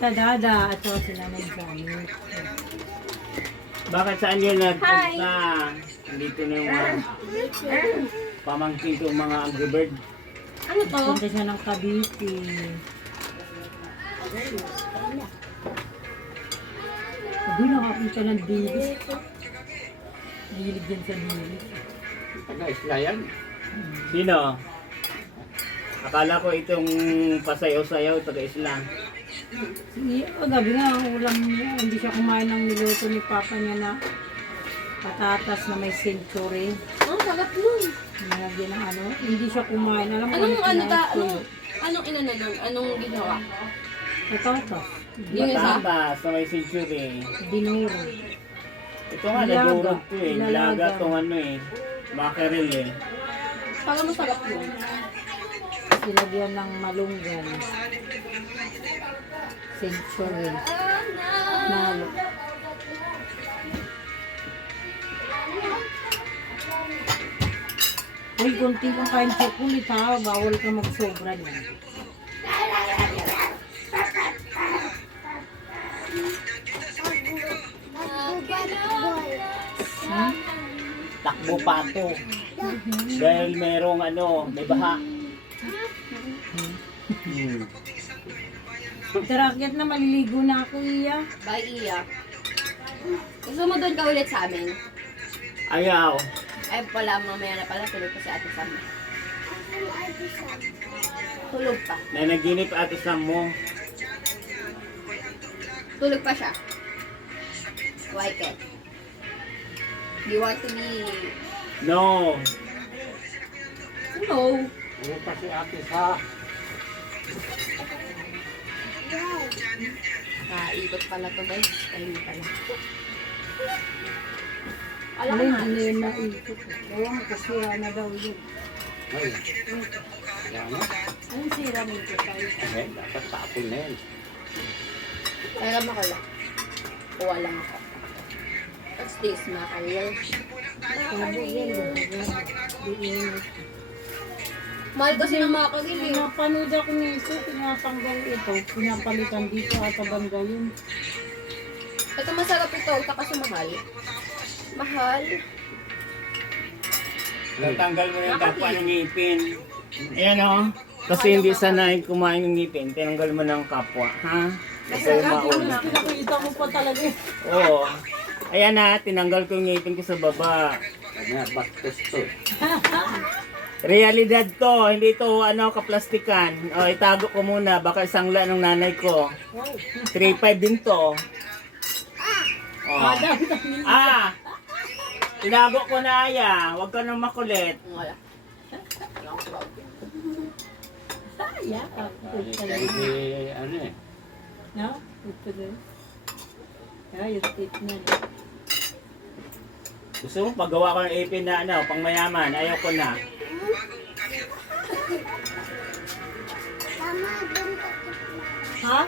Tita Dada at saka sila nag-gamit. Bakit saan yun nagpunta? Dito na yung mga pamangkin ko mga Angry Bird. Ano to? Punta siya ng Cavite. Sabi nakakita ng dilis. Dilig yan sa dilis. Taga-isla yan. Sino? Akala ko itong pasayaw-sayaw taga-isla. Gabi nga, ulam niya. Hindi siya kumain ng niluto ni Papa niya na patatas na may century. Oh, sarap nun. Nalagyan ng ano. Hindi siya kumain. Alam mo Anong kinain ko yun? anong inano nun? Anong ginawa? Patatas. Yung isa? Patatas na may century. Dinuro. Ito nga, Nilaga. nagurot to eh. Nilaga Nilaga. itong ano eh. Mackerel eh. Parang masarap yun. Silagyan ng malunggan. Century. Nalo. Uy, konti kang kain chocolate ha. Bawal ka magsobra niyan. Hmm? Takbo pato. Dahil merong ano, may baha. Hmm. Tarakyat na maliligo na ako, Iya. Bye, Iya. Gusto mo doon ka ulit sa amin? Ayaw. Ay, wala, mamaya na pala. Tulog pa si Ate Sam. Tulog pa. Nanaginip ate Sam mo. Tulog pa siya. Why can't? You want to be... No. No. Ano pa si ate sa... Nakaikot pala to, guys. Ay, hindi pala. Alam Alam mo, na. hindi na ikot. Kaya mo, kasira na daw yun. Ay, wala na. Anong sira mo ito tayo? Eh, dapat tapon na yan. Alam ako lang. Kuha lang ako. What's this, mackerel? Sabi yan, gano'n. Mahal kasi ng mackerel eh. Napanood ako nito, tinatanggal ito, pinapalitan dito at banda yun. Ito masarap ito, ito kasi mahal. Mahal. Natanggal mo yung kapwa ng ngipin. Ayan o. Kasi hindi sanay kumain ng ngipin. Tinanggal mo ng kapwa. Ha? Ikaw mauna. Pinakita mo pa talaga. Oo. Ayan na, tinanggal ko yung ngipin ko sa baba. Kanya, bastos to. Realidad to, hindi to ano kaplastikan. O, itago ko muna, baka isangla ng nanay ko. 3.5 din to. Oh. Ah! Tinago ko na aya, huwag ka nang makulit. Wala. Yeah. Kasi, ano eh. No? Ito din. Ah, yung tip na. Gusto mo paggawa ko ng ipin na ano, pang mayaman, ayaw ko na. Ha?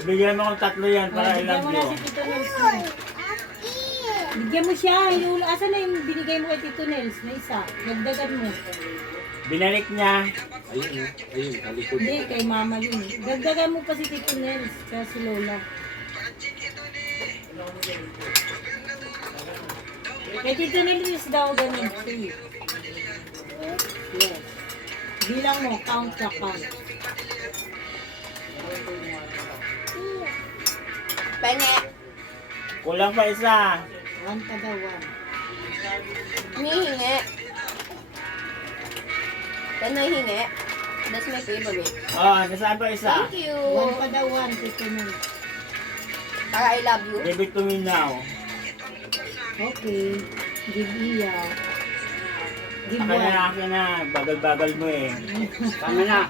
Ibigyan mo akong 3 yan para I Bigyan love mo you. na si Tito Nels. Bigyan mo siya. Asan na yung binigay mo kay Tito Nels? Na isa. Dagdagan mo. Binalik niya. Ayun, ayun, talikod. Hindi, kay mama yun. Dagdagan mo pa si Tito Nels. Kaya si Lola. Kay Tito Nels daw ganun. 3. Yes. Bilang mo, count na count. Penge. Kulang pa isa. 1 pa daw, 1. Hinihingi. Yan na hingi. That's my favorite. Oh, nasaan pa isa? Thank you. 1 pa daw, 1. Tito Nels. Para I love you. Give it to me now. Okay. Give Iya. Give Akin 1. na, akin na. Bagal-bagal mo eh. Tama na.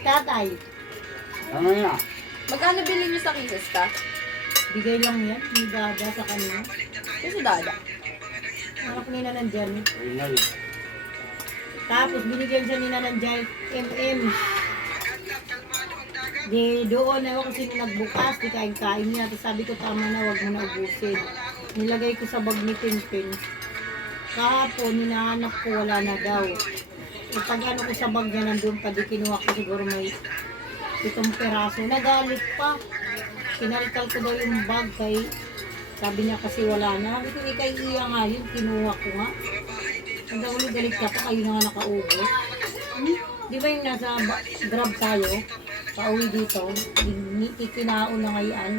Tatay. Tama na. Magkano bilhin niyo sa Kisses ka? Bigay lang yan. Ni Dada sa kanila. Kasi dada. Anak nila nandyan. Ayun na rin. Tapos binigyan siya nila ng Jai MM. Di doon ako kasi nung nagbukas, di kain-kain niya. Tapos sabi ko tama na, wag mo na ubusin. Nilagay ko sa bag ni Tintin. Kahapon, hinahanap ko, wala na daw. pag ano ko sa bag niya, nandun pa, di kinuha ko siguro may 7 peraso. Nagalit pa. Kinalkal ko daw yung bag kay sabi niya kasi wala na. Sabi ko, kay iya nga yun, kinuha ko nga. Nagawalo galit ka pa, kayo na nga nakaubos. Di ba yung nasa grab tayo, pauwi dito, kinaon na ngayon,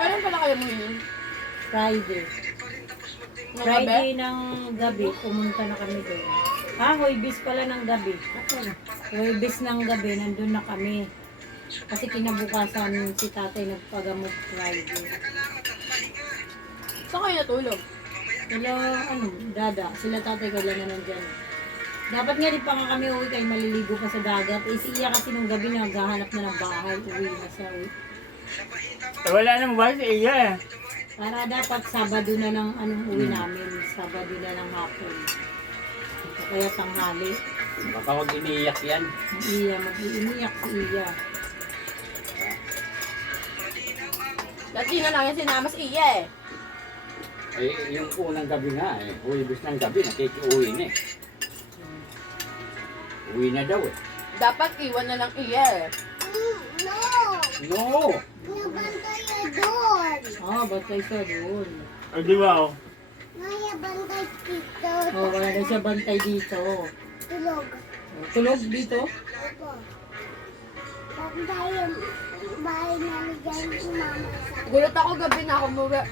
Kailan pala kayo mo yun? Friday. Ng Friday ng gabi, pumunta na kami doon. Huwebes pala ng gabi. Huwebes ng gabi, nandun na kami. Kasi kinabukasan si tatay nagpagamot Friday. Saan kayo natulog? Sila, dada, sila tatay kailan na nandyan. Dapat nga di pa nga kami uwi kayo maliligo pa sa dagat. Si Iya kasi nung gabi naghahanap na ng bahay, uwi na siya. Wala nang ba si Iya eh. Para dapat Sabado na ng uwi namin, Sabado na ng hapon. O kaya tanghali. Baka wag iniiyak yan. Iya, mag-iiyak si Iya. Dati na lang yung sinama si Iya eh. Eh, yung unang gabi nga eh. Huwibis ng gabi, nakikiuwi na eh. Uwi na daw eh. Dapat iwan na lang Iya eh. No! Nabantay na doon. Bantay siya doon. Ay, di ba oh? Maya bantay dito. Wala na siya bantay dito. Tulog. Tulog dito? Opo. Bantay yung bahay namin dyan si mama sa Gulat ako gabi na ako muwi.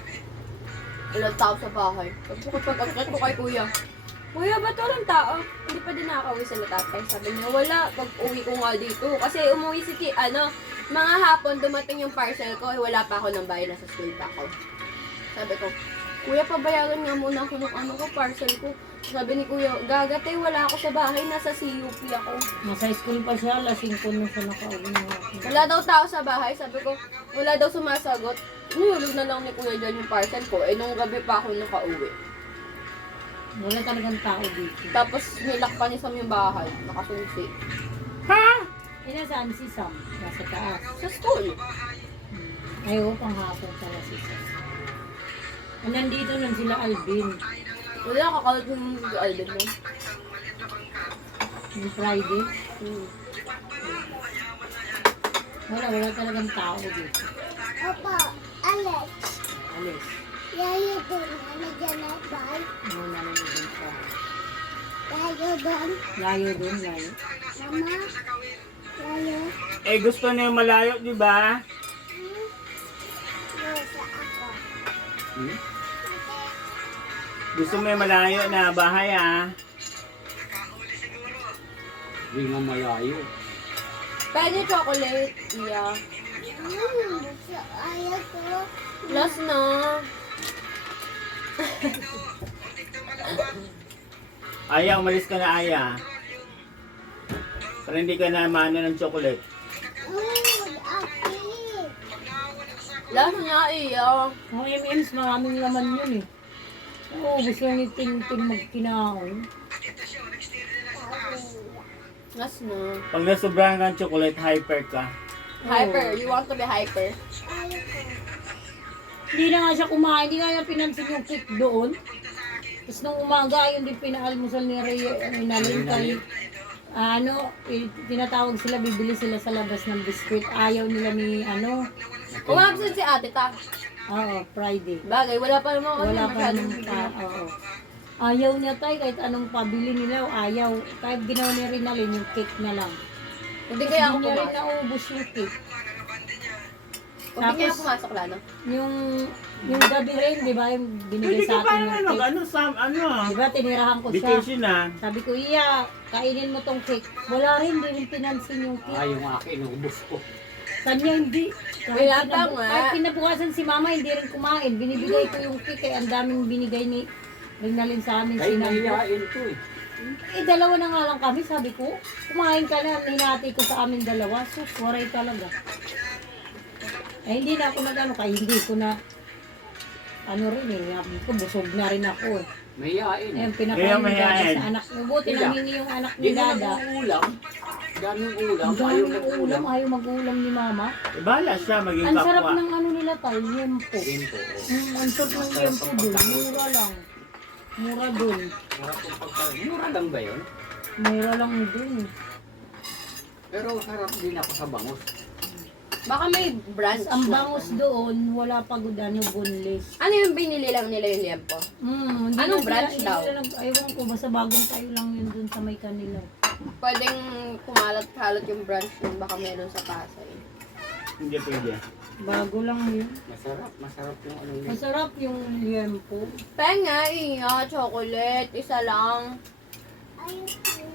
Ilang tao sa bahay. Pag-akit ko kay kuya. Kuya, ba't walang tao? Hindi pa din nakakauwi sa tatay. Sabi niya, wala. Pag-uwi ko nga dito. Kasi umuwi si mga hapon dumating yung parcel ko. Wala pa ako ng bahay. Nasa school pa ako. Sabi ko, kuya, pabayaran nga muna ako ng parcel ko. Sabi ni kuya, gagatay, wala ako sa bahay. Nasa CUP ako. Nasa school pa siya, lasing ko na siya nakauwi na. Wala daw tao sa bahay. Sabi ko, wala daw sumasagot. Nihulog na lang ni kuya dyan yung parcel ko. Nung gabi pa ako nakauwi. Wala talagang tao dito. Tapos nilak pa ni Sam yung bahay. Nakasusi. Nasaan si Sam? Nasa taas. Sa school. Ayaw, panghapon pala si Sam. Nandito lang sila Alvin. Wala, kakalat yung Alden mo. Yung Friday. Wala talagang tao dito. Opo, Alex. Alis. Yayo doon. Ano dyan na bahay? Muna na doon siya. Yayo doon. Layo doon, layo. Mama. Yayo. Eh, gusto niya yung malayo, di ba? Nasa ako. Hmm? Gusto mo yung malayo na bahay ah. Hindi nga malayo. Pwede chocolate. Yeah. Gusto ayaw ko. Last na. Aya, umalis ka na Aya. Para hindi ka na mano ng chocolate. Aki. Last na, iya. Ang M&M's, maraming laman yun eh. Oo, gusto ni Ting-Ting magkinaon. Last na. Pag nasobrahan ka ng chocolate, hyper ka. Hyper. You want to be hyper? Ayaw ko. Hindi na nga siya kumain, hindi nga niya pinansin yung cake doon. Tapos nung umaga, yun din pinaalmusal ni Ray, Nalin kay, tinatawag sila, bibili sila sa labas ng biskuit. Ayaw nila ni, Umabsent si ate ta. Friday. Bagay, wala pa naman Wala pa masyadong nung, ayaw niya tayo, kahit anong pabili nila, ayaw. Kahit ginawa ni Rinalyn, yung cake na lang. Hindi kaya ako Hindi niya rin pumasok. naubos yung cake. Hindi kaya Tapos, pumasok lalo. yung gabi rin, di ba, yung binigay sa atin yung cake. Di ba, tinirahan ko siya. Vacation na. Sabi ko, iya, kainin mo tong cake. Wala rin, hindi rin pinansin yung cake. Yung akin, ubus ko. Kanya hindi. Wala pa nga. Kahit kinabukasan si mama, hindi rin kumain. Binibigay ko yung cake, ang daming binigay ni Rinalyn sa amin. Ay, Sinabi ko, nahiyain to eh. dalawa na nga lang kami, sabi ko. Kumain ka na, hinati ko sa amin dalawa. Sus, waray talaga. Hindi na ako nag-ano, kaya hindi ko na, rin eh, sabi ko, busog na rin ako eh. Mahiyain eh. Ayun, Kaya pinakain ni mahihain. Dada sa anak ko. Buti Iya. nang hindi yung anak ni Hindi na Dada. nag-uulam. Daming ulam. Ang Ayaw daming nag-ulam. ulam, ayaw mag-ulam ni mama. Bahala siya, maging Ang sarap kapwa. ng ano nila tayo, yempo. Tempo. Ang sarap ng yempo doon, mura lang. Mura dun. Mura lang ba yun? Mura lang dun. Pero harap din ako sa bangus. Baka may branch. Ang na. bangus doon, wala pa gud ano, boneless. Ano yung binili lang nila yung liempo? Hindi Anong na branch sila- daw? hindi nila- Ewan ko, basta bagong tayo lang yun dun sa may kanila. Pwedeng kumalat-kalat yung branch nun, baka meron sa Pasay. Hindi pwede. Bago lang yun. Masarap yung ano yun. Masarap yung liempo. Penga, iya, chocolate, isa lang. Ayoko.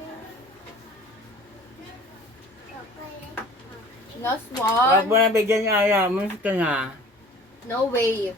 Last Wag one. mo na bigyan niya ayaw. Malis ka na. No way.